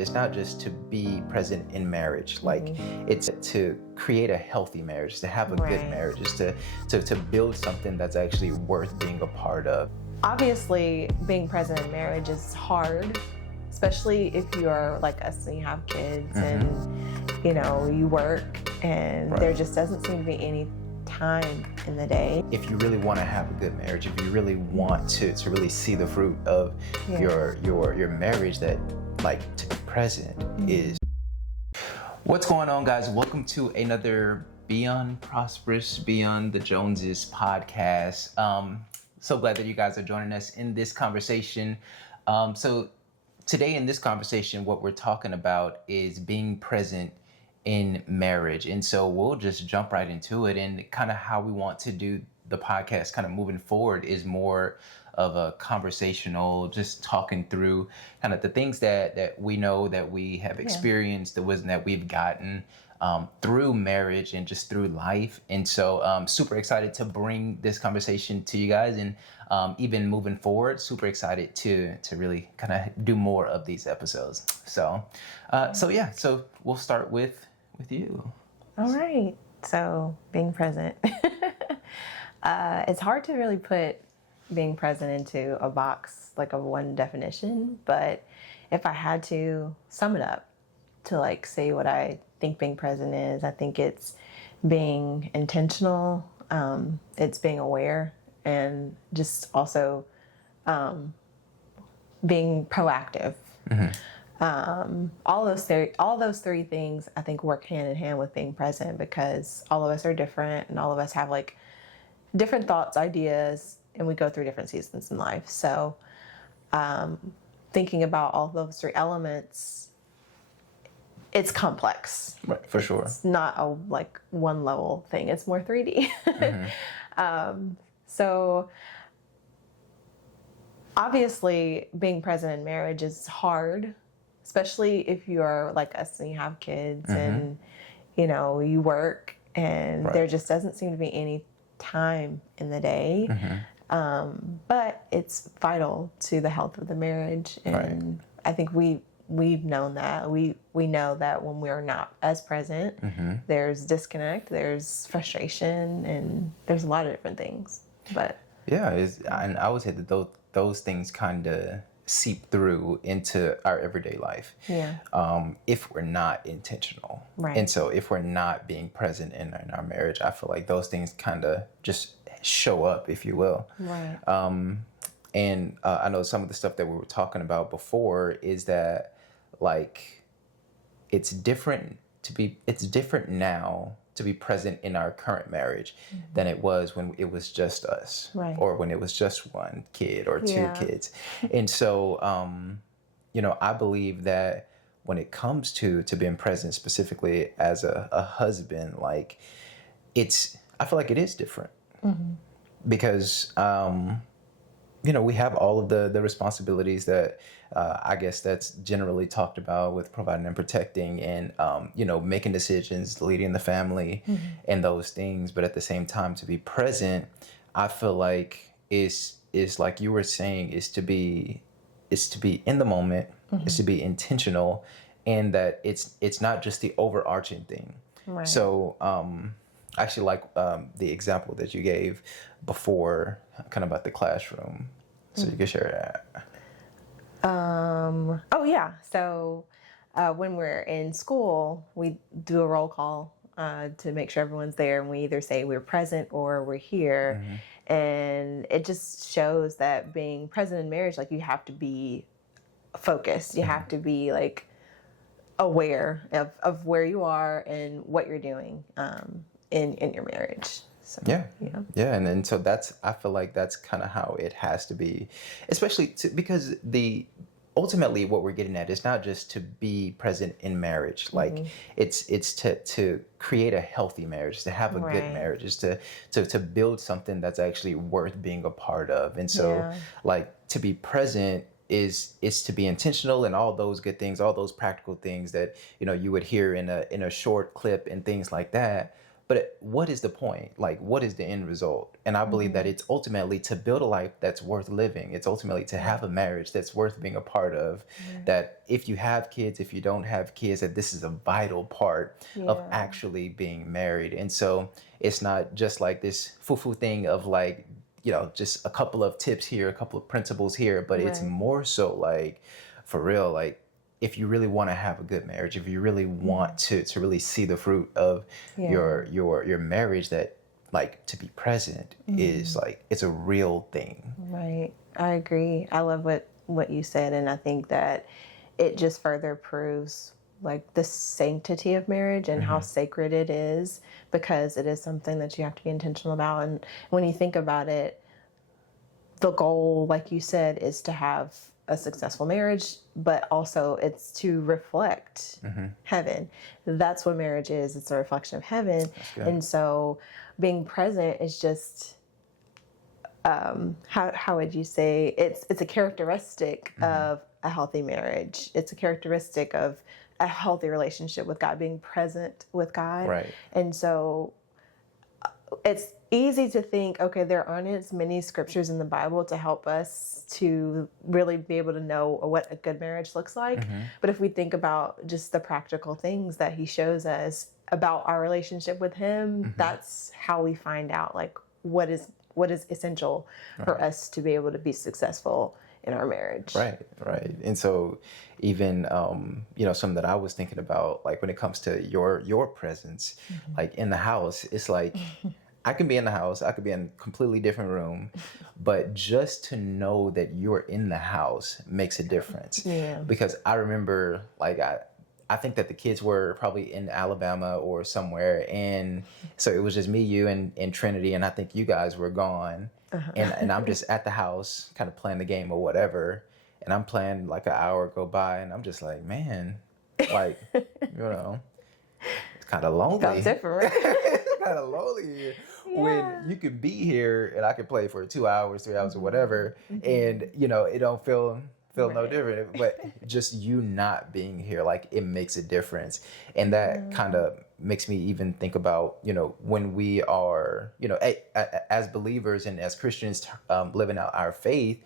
It's not just to be present in marriage, like it's to create a healthy marriage, to have a good Right. marriage, is to build something that's actually worth being a part of. Obviously, being present in marriage is hard, especially if you're like us and you have kids and you work and there Right. just doesn't seem to be any time in the day. If you really want to have a good marriage, if you really want to really see the fruit of Yeah. your marriage, that like to be present is. What's going on, guys? Welcome to another Beyond Prosperous, Beyond the Joneses podcast. So glad that you guys are joining us in this conversation. So today in this conversation, what we're talking about is being present in marriage. And so we'll just jump right into it. And kind of how we want to do the podcast kind of moving forward is more of a conversational, just talking through kind of the things that we know, that we have experienced, the wisdom that we've gotten through marriage and just through life. And so super excited to bring this conversation to you guys, and even moving forward, super excited to really kind of do more of these episodes. So we'll start with you. All right. So being present. It's hard to really put being present into a box, like a one definition, but if I had to sum it up to like say what I think being present is, I think it's being intentional, it's being aware, and just also being proactive. All those three things I think work hand in hand with being present, because all of us are different and all of us have like different thoughts, ideas, and we go through different seasons in life. So thinking about all those three elements, it's complex. Right, for sure. It's not a like one level thing. It's more 3D. So obviously being present in marriage is hard, especially if you're like us and you have kids and you work and there just doesn't seem to be any time in the day. But it's vital to the health of the marriage. And I think we've known that. We know that when we're not as present, there's disconnect, there's frustration, and there's a lot of different things. But and I would say that those things kind of seep through into our everyday life. If we're not intentional. Right. And so if we're not being present in our marriage, I feel like those things kind of just show up, if you will. Right. And I know some of the stuff that we were talking about before is that like it's different now to be present in our current marriage than it was when it was just us, or when it was just one kid or two kids. And so I believe that when it comes to being present specifically as a husband, like I feel like it is different because we have all of the responsibilities that I guess that's generally talked about with providing and protecting and, making decisions, leading the family and those things. But at the same time, to be present, I feel like is like you were saying, is to be in the moment, is to be intentional, and that it's not just the overarching thing. Right. So I actually like the example that you gave before, kind of about the classroom. So you can share that. So when we're in school, we do a roll call to make sure everyone's there, and we either say we're present or we're here. And it just shows that being present in marriage, like you have to be focused. You have to be like aware of where you are and what you're doing in your marriage. So, and so I feel like that's kind of how it has to be, especially because ultimately what we're getting at is not just to be present in marriage, like it's to create a healthy marriage, to have a good marriage, is to build something that's actually worth being a part of. And so like to be present is to be intentional, and all those good things, all those practical things that you would hear in a short clip and things like that. But what is the point? Like, what is the end result? And I believe that it's ultimately to build a life that's worth living. It's ultimately to have a marriage that's worth being a part of. That if you have kids, if you don't have kids, that this is a vital part of Yeah. actually being married. And so it's not just like this foo-foo thing of like, just a couple of tips here, a couple of principles here, but it's Right. more so like, for real, like, if you really want to have a good marriage, if you really want to really see the fruit of Yeah. your marriage, that like to be present is like it's a real thing. Right. I agree. I love what you said, and I think that it just further proves like the sanctity of marriage and how sacred it is, because it is something that you have to be intentional about. And when you think about it, the goal, like you said, is to have a successful marriage, but also it's to reflect heaven. That's what marriage is. It's a reflection of heaven. good. And so being present is just how would you say, it's a characteristic of a healthy marriage. It's a characteristic of a healthy relationship with God, being present with God. Right. And so it's easy to think, okay, there aren't as many scriptures in the Bible to help us to really be able to know what a good marriage looks like. But if we think about just the practical things that he shows us about our relationship with him, that's how we find out like what is essential for us to be able to be successful in our marriage. Right, right. And so even something that I was thinking about, like when it comes to your presence, like in the house, it's like I can be in the house, I could be in a completely different room, but just to know that you're in the house makes a difference. Yeah. Because I remember, like, I think that the kids were probably in Alabama or somewhere, and so it was just me, you, and Trinity, and I think you guys were gone, and I'm just at the house, kind of playing the game or whatever, and I'm playing like an hour go by, and I'm just like, man, like, it's kind of lonely. Felt different, right? It's kind of lonely here when you could be here and I could play for 2 hours, 3 hours, or whatever, and it don't feel no different. But just you not being here, like it makes a difference, and that kind of makes me even think about when we are as believers and as Christians living out our faith.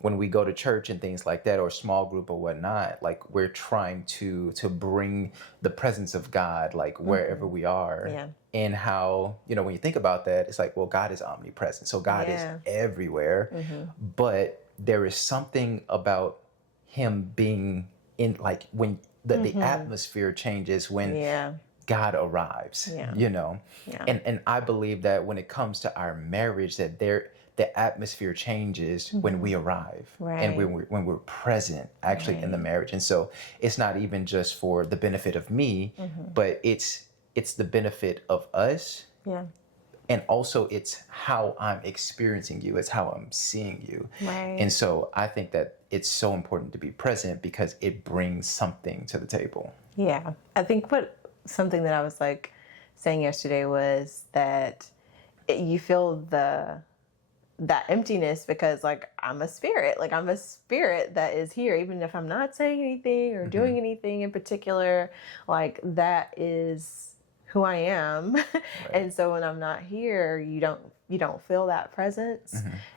When we go to church and things like that, or small group or whatnot, like we're trying to bring the presence of God, like wherever we are. Yeah. And how, when you think about that, it's like, well, God is omnipresent. So God is everywhere. But there is something about him being in, like when the atmosphere changes when God arrives, Yeah. And I believe that when it comes to our marriage, that the atmosphere changes when we arrive and when we're present actually in the marriage. And so it's not even just for the benefit of me, but it's the benefit of us. Yeah. And also it's how I'm experiencing you. It's how I'm seeing you. Right. And so I think that it's so important to be present because it brings something to the table. Yeah. I think something that I was like saying yesterday was that you feel that emptiness because like I'm a spirit that is here, even if I'm not saying anything or doing anything in particular, like that is who I am. Right. And so when I'm not here, you don't feel that presence.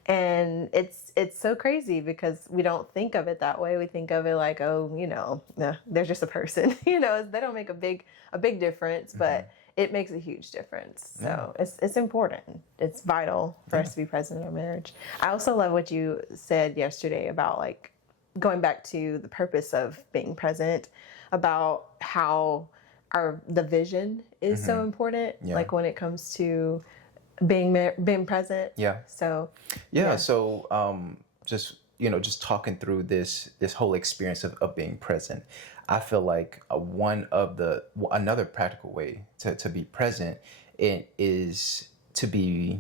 And it's so crazy because we don't think of it that way. We think of it like, oh, they're just a person. They don't make a big difference, but it makes a huge difference. So it's important. It's vital for us to be present in our marriage. I also love what you said yesterday about like going back to the purpose of being present, about how the vision is so important. Yeah. Like when it comes to being present. Yeah. So. Yeah. So just talking through this whole experience of being present, I feel like another practical way to be present is to be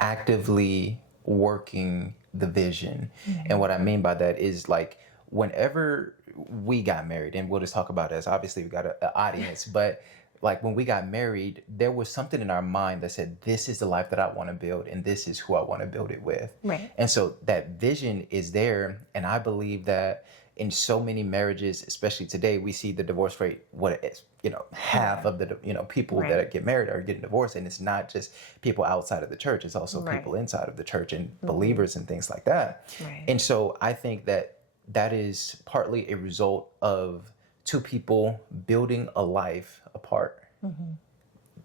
actively working the vision. And what I mean by that is like whenever we got married, and we'll just talk about it as obviously we got an audience, but like when we got married, there was something in our mind that said, this is the life that I want to build and this is who I want to build it with. Right. And so that vision is there. And I believe that, in so many marriages, especially today, we see the divorce rate, what it is, half of the, people Right. that get married are getting divorced. And it's not just people outside of the church, it's also people Right. inside of the church and believers and things like that. Right. And so I think that that is partly a result of two people building a life apart.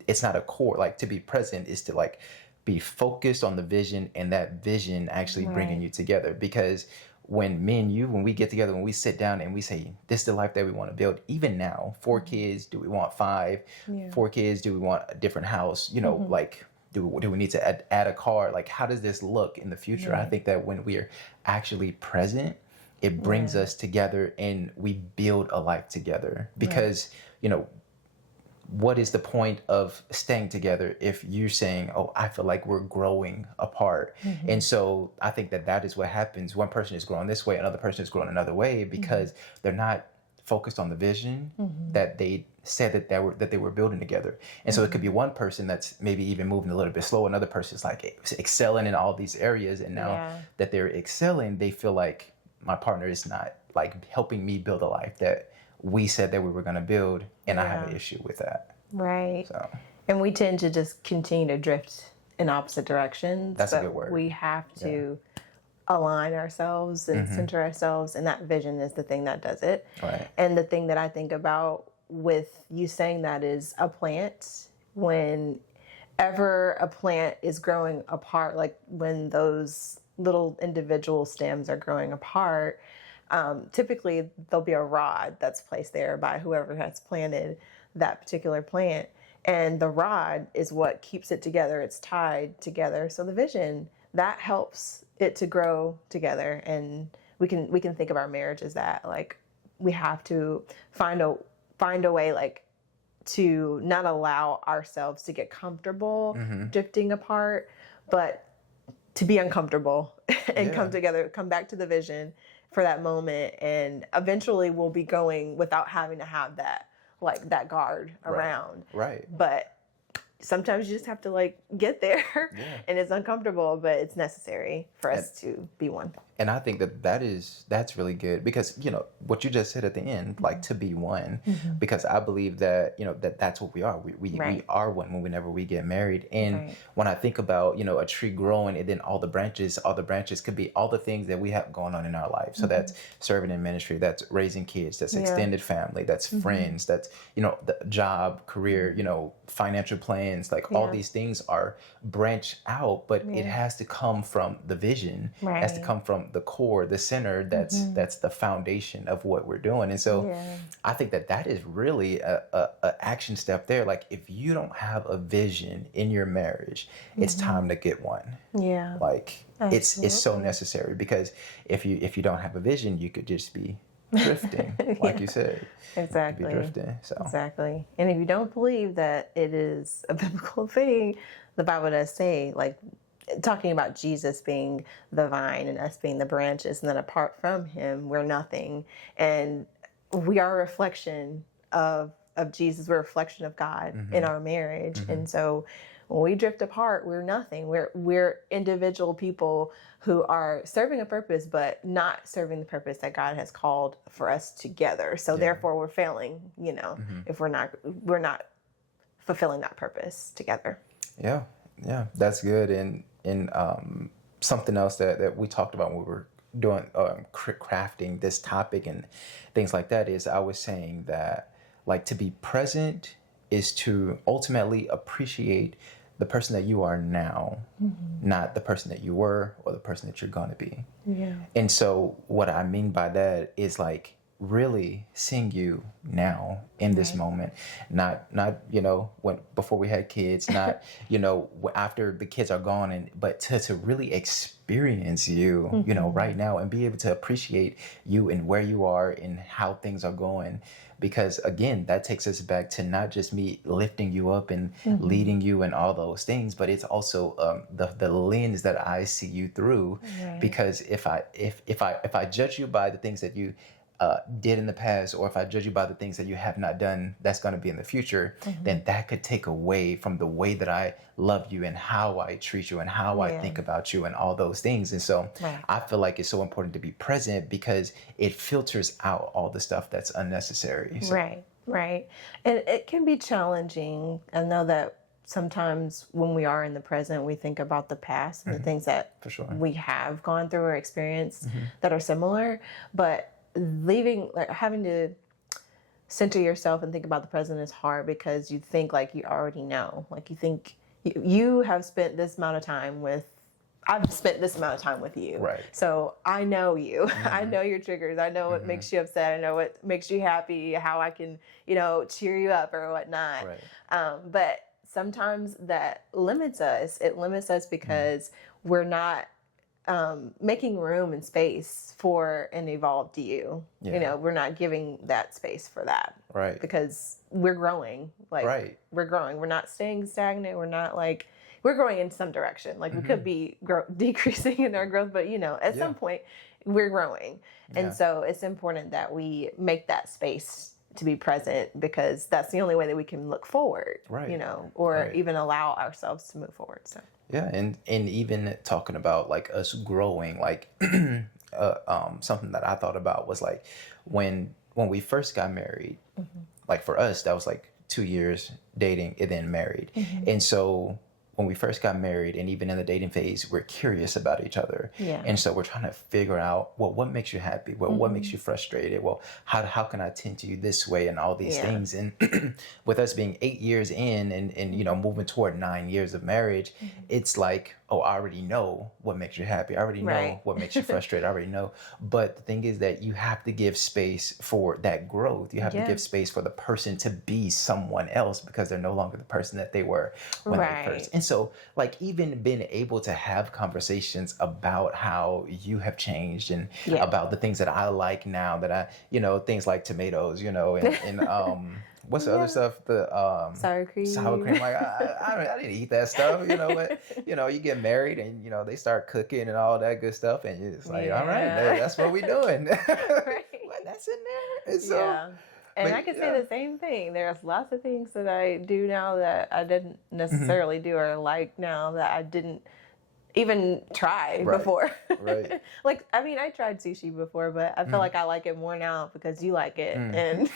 It's not a core, like to be present is to like be focused on the vision and that vision actually bringing Right. you together. Because when me and you, when we get together, when we sit down and we say, this is the life that we want to build, even now, 4 kids, do we want five? Yeah. 4 kids, do we want a different house? Like, do we need to add a car? Like, how does this look in the future? I think that when we are actually present, it brings Yeah. us together and we build a life together. Because, what is the point of staying together if you're saying, oh, I feel like we're growing apart? And so I think that that is what happens. One person is growing this way, another person is growing another way, because they're not focused on the vision that they said that they were building together. And so it could be one person that's maybe even moving a little bit slow, another person's like excelling in all these areas, and now Yeah. that they're excelling, they feel like my partner is not like helping me build a life that we said that we were going to build, and I have an Yeah. issue with that. Right. So And we tend to just continue to drift in opposite directions. That's a but good word. We have to align ourselves and center ourselves, and that vision is the thing that does it. Right. And the thing that I think about with you saying that is a plant, whenever a plant is growing apart, like when those little individual stems are growing apart, typically there'll be a rod that's placed there by whoever has planted that particular plant. And the rod is what keeps it together. It's tied together. So the vision, that helps it to grow together. And we can think of our marriage as that. Like, we have to find a way, like, to not allow ourselves to get comfortable drifting apart, but to be uncomfortable and come together, come back to the vision for that moment. And eventually we'll be going without having to have that, like, that guard around. Right. But sometimes you just have to, like, get there and it's uncomfortable, but it's necessary for us to be one. And I think that that's really good, because what you just said at the end, like, to be one, because I believe that that's what we are. We are one whenever we get married. And when I think about a tree growing, and then all the branches could be all the things that we have going on in our life. So that's serving in ministry, that's raising kids, that's extended family, that's friends, that's the job, career, financial plans. Like, all these things are branched out, but it has to come from the vision. It has to come from the core, the center. That's the foundation of what we're doing. And so I think that is really a action step there. Like, if you don't have a vision in your marriage, it's time to get one. Like, it's so necessary, because if you don't have a vision, you could just be drifting, like you said. Exactly. Be drifting. So Exactly. And if you don't believe that it is a biblical thing, the Bible does say, like, talking about Jesus being the vine and us being the branches, and then apart from him, we're nothing. And we are a reflection of Jesus. We're a reflection of God in our marriage. And so when we drift apart, we're nothing. We're individual people who are serving a purpose, but not serving the purpose that God has called for us together. So therefore we're failing, if we're not fulfilling that purpose together. Yeah, that's good. And something else that we talked about when we were doing crafting this topic and things like that is, I was saying that, like, to be present is to ultimately appreciate the person that you are now, not the person that you were or the person that you're going to be. And so what I mean by that is, like, really seeing you now in this moment, not when before we had kids, not after the kids are gone, but to really experience you right now, and be able to appreciate you and where you are and how things are going. Because again, that takes us back to not just me lifting you up and leading you and all those things, but it's also the lens that I see you through. Because if I judge you by the things that you did in the past, or if I judge you by the things that you have not done that's going to be in the future, then that could take away from the way that I love you and how I treat you and how I Yeah. think about you and all those things. And so Right. I feel like it's so important to be present because it filters out all the stuff that's unnecessary. So, Right, right. And it can be challenging. I know that sometimes when we are in the present, we think about the past and the things that for sure. we have gone through or experienced that are similar. But leaving, like having to center yourself and think about the present is hard because you think like you already know. Like you think you have spent this amount of time with I've spent this amount of time with you. Right. So I know you. I know your triggers. I know what makes you upset. I know what makes you happy, how I can, cheer you up or whatnot. Right. But sometimes that limits us. It limits us because we're not making room and space for an evolved you. Yeah. We're not giving that space for that. Right. Because we're growing. Like Right. we're growing. We're not staying stagnant. We're not like we're growing in some direction. Like we could be decreasing in our growth, but at some point we're growing. Yeah. And so it's important that we make that space to be present because that's the only way that we can look forward, Right. Or Right. even allow ourselves to move forward. So Yeah, and even talking about like us growing, like something that I thought about was like when we first got married, like for us that was like 2 years dating and then married, and so when we first got married and even in the dating phase, we're curious about each other. Yeah. And so we're trying to figure out, well, what makes you happy? Well, what makes you frustrated? Well, how can I tend to you this way and all these things? And with us being 8 years in and moving toward 9 years of marriage, it's like, oh, I already know what makes you happy. I already know Right. what makes you frustrated. I already know. But the thing is that you have to give space for that growth. You have to Yeah. give space for the person to be someone else because they're no longer the person that they were when Right. they first. And so, like, even being able to have conversations about how you have changed and Yeah. about the things that I like now that I, things like tomatoes, and what's the Yeah. other stuff? The sour cream. sour cream. Like I didn't eat that stuff, but you get married and they start cooking and all that good stuff, and it's like, all right, Yeah. that's what we doing. Right. Well, that's in there. And so, Yeah. And but, I can yeah. say the same thing. There's lots of things that I do now that I didn't necessarily do or like now that I didn't even try Right. before. Right. Like, I mean, I tried sushi before, but I feel like I like it more now because you like it. And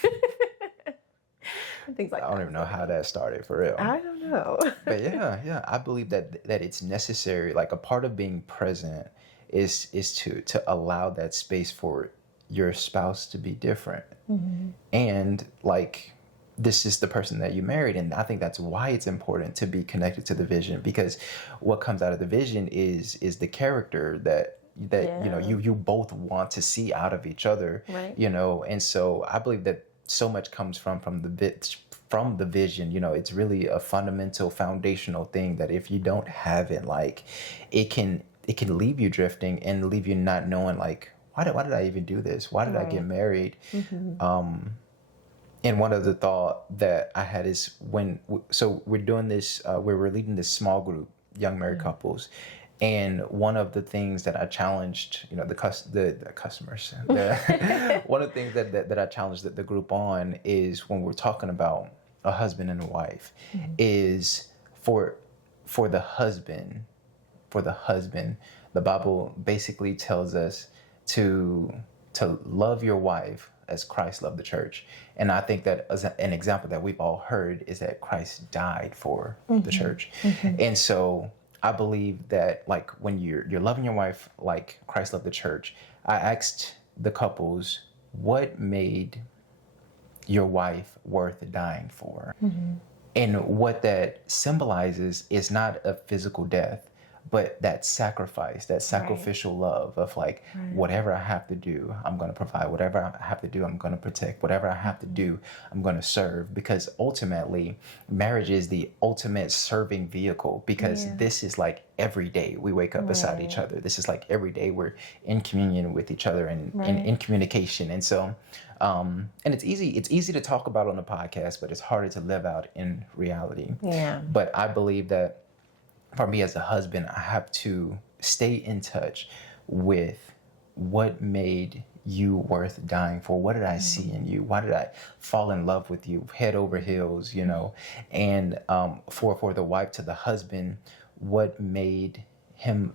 things like I that. don't even know how that started for real. I don't know. But yeah, I believe that it's necessary. Like a part of being present is to allow that space for your spouse to be different, and like this is the person that you married, and I think that's why it's important to be connected to the vision, because what comes out of the vision is the character that Yeah. you both want to see out of each other, Right. and so I believe that so much comes from the vision. It's really a fundamental foundational thing that if you don't have it, like it can leave you drifting and leave you not knowing, like, why did I even do this? Why did I get Right. married? And one of the thought that I had is so we're doing this, we're leading this small group, young married couples. And one of the things that I challenged, the customers, one of the things that I challenged the group on is when we're talking about a husband and a wife, is for the husband, the Bible basically tells us to love your wife as Christ loved the church. And I think that as an example that we've all heard is that Christ died for the church. And so I believe that, like, when you're loving your wife like Christ loved the church, I asked the couples, what made your wife worth dying for? And what that symbolizes is not a physical death, but that sacrifice, that sacrificial love of like, whatever I have to do, I'm going to provide. Whatever I have to do, I'm going to protect. Whatever I have to do, I'm going to serve. Because ultimately, marriage is the ultimate serving vehicle, because this is like every day we wake up beside each other. This is like every day we're in communion with each other and in communication. And so, and it's easy to talk about on a podcast, but it's harder to live out in reality. Yeah. But I believe that for me as a husband, I have to stay in touch with what made you worth dying for? What did I see in you? Why did I fall in love with you head over heels, you know? And for the wife to the husband, what made him,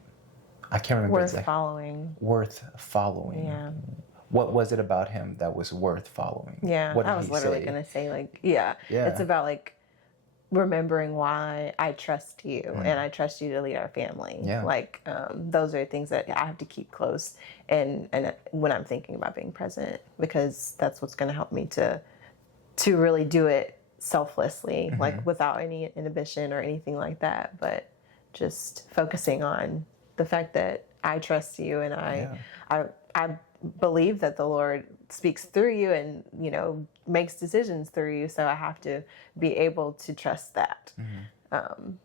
I can't remember Worth exactly. following. Worth following. Yeah. What was it about him that was worth following? Yeah. What did I was he literally say? going to say, like, yeah. It's about, like, remembering why I trust you and I trust you to lead our family. Yeah. Like, those are things that I have to keep close and when I'm thinking about being present, because that's what's going to help me to really do it selflessly, like without any inhibition or anything like that, but just focusing on the fact that I trust you and I believe that the Lord speaks through you and, you know, makes decisions through you. So I have to be able to trust that.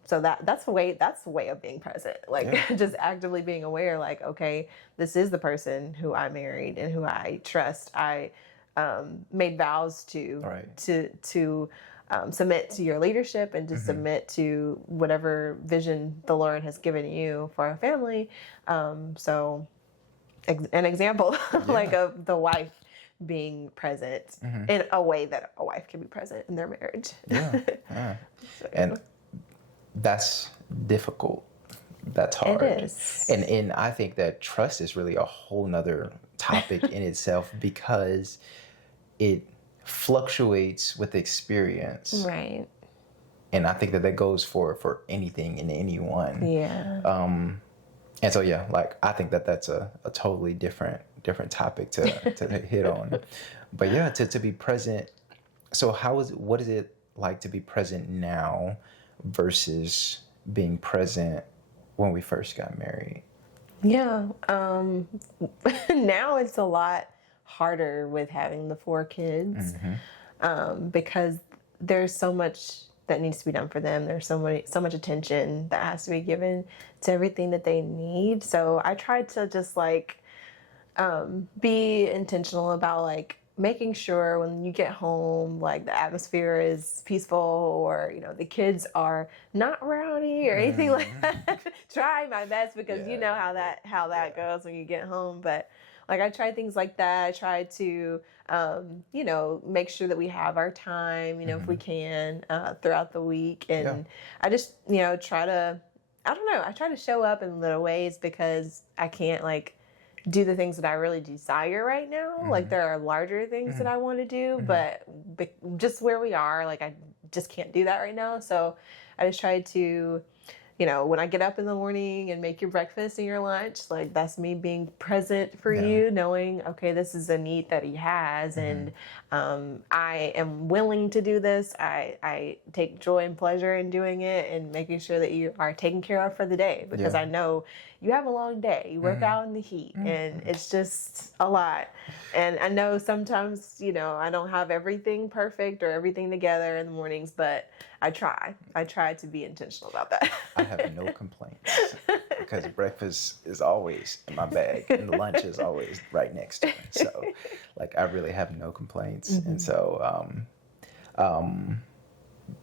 So that's the way of being present. Like just actively being aware, like, okay, this is the person who I married and who I trust. I made vows to submit to your leadership and to submit to whatever vision the Lord has given you for our family. So an example like of the wife being present in a way that a wife can be present in their marriage. So, and that's difficult. That's hard. It is. And I think that trust is really a whole nother topic in itself, because it fluctuates with experience. Right. And I think that goes for anything and anyone. Yeah. And so, yeah, like, I think that that's a totally different topic to hit on. But yeah, to be present. So what is it like to be present now versus being present when we first got married? Yeah. Now it's a lot harder with having the 4 kids, because there's so much that needs to be done for them. There's so much attention that has to be given to everything that they need. So I tried to just like be intentional about like making sure when you get home, like the atmosphere is peaceful, or, you know, the kids are not rowdy or anything like that. Try my best, because you know how that goes when you get home. But like, I tried things like that. I tried to, you know, make sure that we have our time, you know, if we can, throughout the week. And I just, you know, try to show up in little ways, because I can't like do the things that I really desire right now. Like, there are larger things that I want to do, but just where we are, like, I just can't do that right now. So I just tried to, you know, when I get up in the morning and make your breakfast and your lunch, like, that's me being present for you, knowing, okay, this is a need that he has, and I am willing to do this. I take joy and pleasure in doing it and making sure that you are taken care of for the day, because I know you have a long day. You work out in the heat, and it's just a lot. And I know sometimes, you know, I don't have everything perfect or everything together in the mornings, but I try to be intentional about that. I have no complaints, because breakfast is always in my bag and lunch is always right next to me. So, like, I really have no complaints. And so,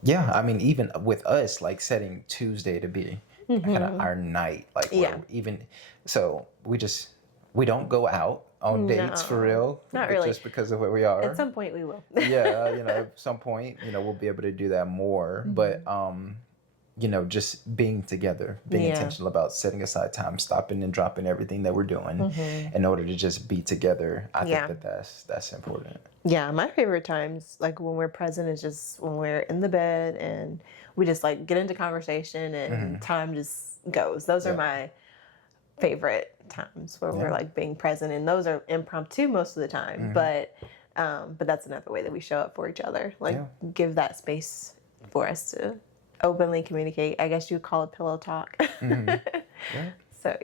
yeah, I mean, even with us, like, setting Tuesday to be kind of our night, like, even so, we don't go out on dates for real. Not really. Just because of where we are. At some point we will. Yeah, you know, at some point, you know, we'll be able to do that more. But you know, just being together, being intentional about setting aside time, stopping and dropping everything that we're doing in order to just be together. I think that's important. Yeah, my favorite times, like when we're present, is just when we're in the bed and we just like get into conversation and time just goes. Those are my favorite times where we're like being present, and those are impromptu most of the time. But that's another way that we show up for each other. Like, give that space for us to openly communicate. I guess you would call it pillow talk. So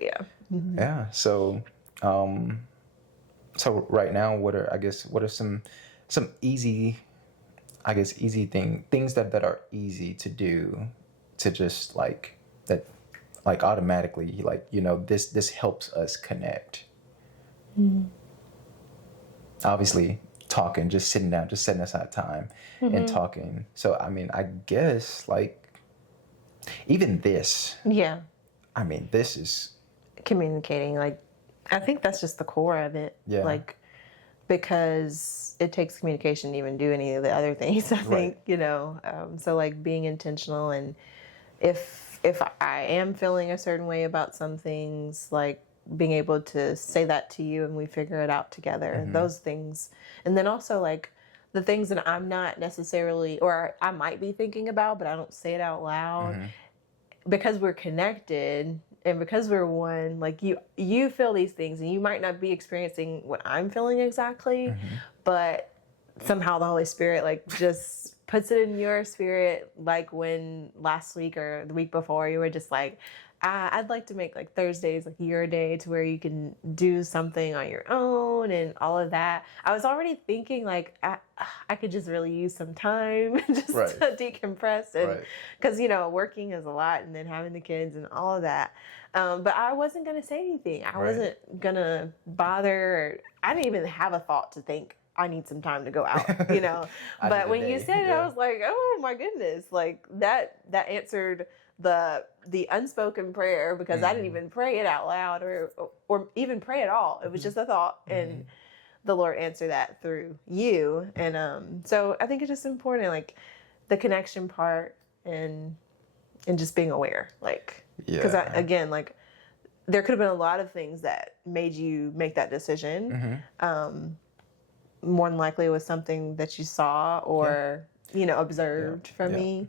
Yeah. So, so right now, what are some easy, things that are easy to do, to just like that, like automatically, like, you know, this helps us connect. Obviously, talking, just sitting down, just setting aside time and talking. So, I mean, I guess like even this. Yeah. I mean, this is communicating. Like, I think that's just the core of it. Yeah. Like, because it takes communication to even do any of the other things. I think, so like being intentional, and if I am feeling a certain way about some things, like being able to say that to you and we figure it out together, those things. And then also like the things that I'm not necessarily, or I might be thinking about, but I don't say it out loud, because we're connected and because we're one. Like you feel these things and you might not be experiencing what I'm feeling exactly, but somehow the Holy Spirit like just puts it in your spirit. Like when last week or the week before you were just like, I'd like to make like Thursdays like your day to where you can do something on your own and all of that. I was already thinking like I could just really use some time just to decompress, and because working is a lot, and then having the kids and all of that. But I wasn't gonna say anything. I wasn't gonna bother. Or, I didn't even have a thought to think I need some time to go out, But when you said it, I was like, oh my goodness, like that answered the unspoken prayer, because I didn't even pray it out loud or even pray at all. It was just a thought, and the Lord answered that through you. And so I think it's just important, like the connection part and just being aware, like because again, like there could have been a lot of things that made you make that decision. More than likely it was something that you saw or observed from me.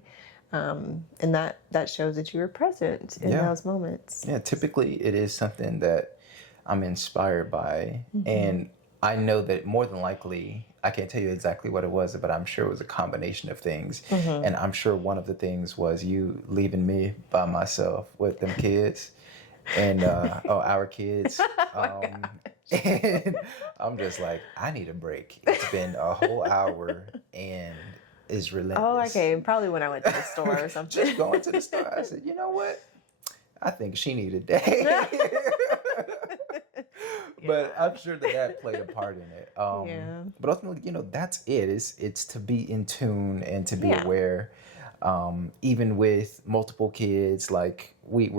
And that shows that you were present in those moments. Yeah, typically it is something that I'm inspired by. And I know that more than likely, I can't tell you exactly what it was, but I'm sure it was a combination of things. And I'm sure one of the things was you leaving me by myself with them kids and our kids. And I'm just like, I need a break. It's been a whole hour and is relentless. Oh, okay. Probably when I went to the store or something. Just going to the store. I said, you know what? I think she needed that. But I'm sure that played a part in it. But ultimately, that's it. It's to be in tune and to be aware. Even with multiple kids, like we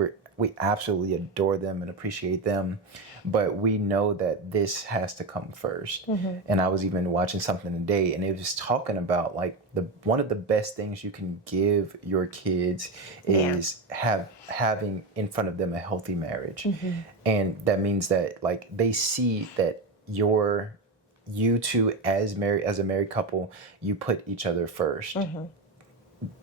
absolutely adore them and appreciate them, but we know that this has to come first. And I was even watching something today, and it was talking about like one of the best things you can give your kids is having in front of them a healthy marriage. And that means that like they see that you two as a married couple, you put each other first.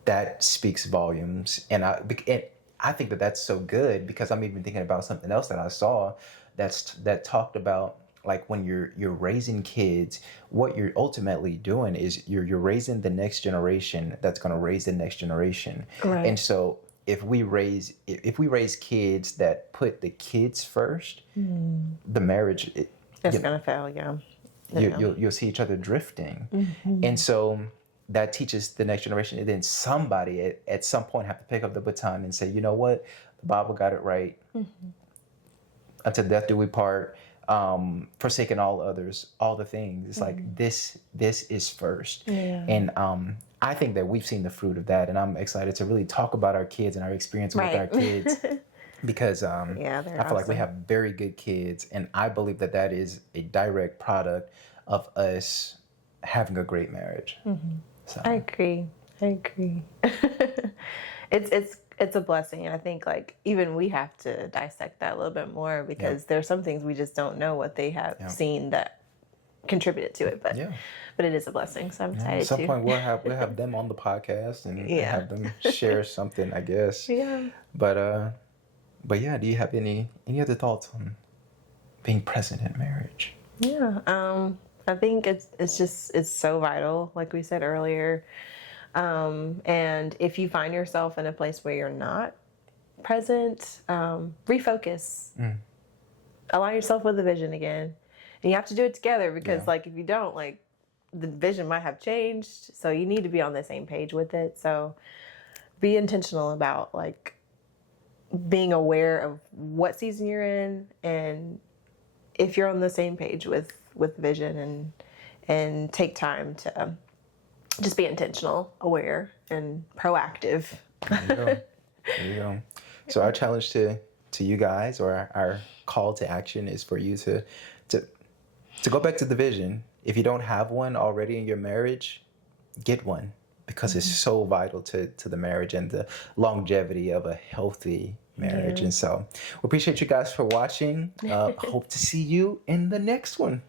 That speaks volumes. And I think that that's so good, because I'm even thinking about something else that I saw that talked about like when you're raising kids, what you're ultimately doing is you're raising the next generation that's going to raise the next generation. And so if we raise kids that put the kids first, the marriage it's going to fail. You'll see each other drifting. And so that teaches the next generation, and then somebody at some point have to pick up the baton and say, you know what, the Bible got it right. Until death do we part, forsaking all others, all the things. It's like this is first. And I think that we've seen the fruit of that, and I'm excited to really talk about our kids and our experience with our kids. Because I feel like we have very good kids, and I believe that is a direct product of us having a great marriage. So. I agree. It's a blessing, and I think like even we have to dissect that a little bit more, because there's some things we just don't know what they have seen that contributed to it, but it is a blessing. So I'm excited. At some point we'll have them on the podcast and have them share something, I guess. But yeah, do you have any other thoughts on being present in marriage? I think it's so vital, like we said earlier. And if you find yourself in a place where you're not present, refocus. Align yourself with the vision again. And you have to do it together, because like if you don't, like the vision might have changed. So you need to be on the same page with it. So be intentional about like being aware of what season you're in, and if you're on the same page with vision, and take time to just be intentional, aware, and proactive. There you go. So our challenge to you guys, or our call to action, is for you to To go back to the vision, if you don't have one already in your marriage, get one because it's so vital to the marriage and the longevity of a healthy marriage. Yeah. And so we appreciate you guys for watching. Hope to see you in the next one.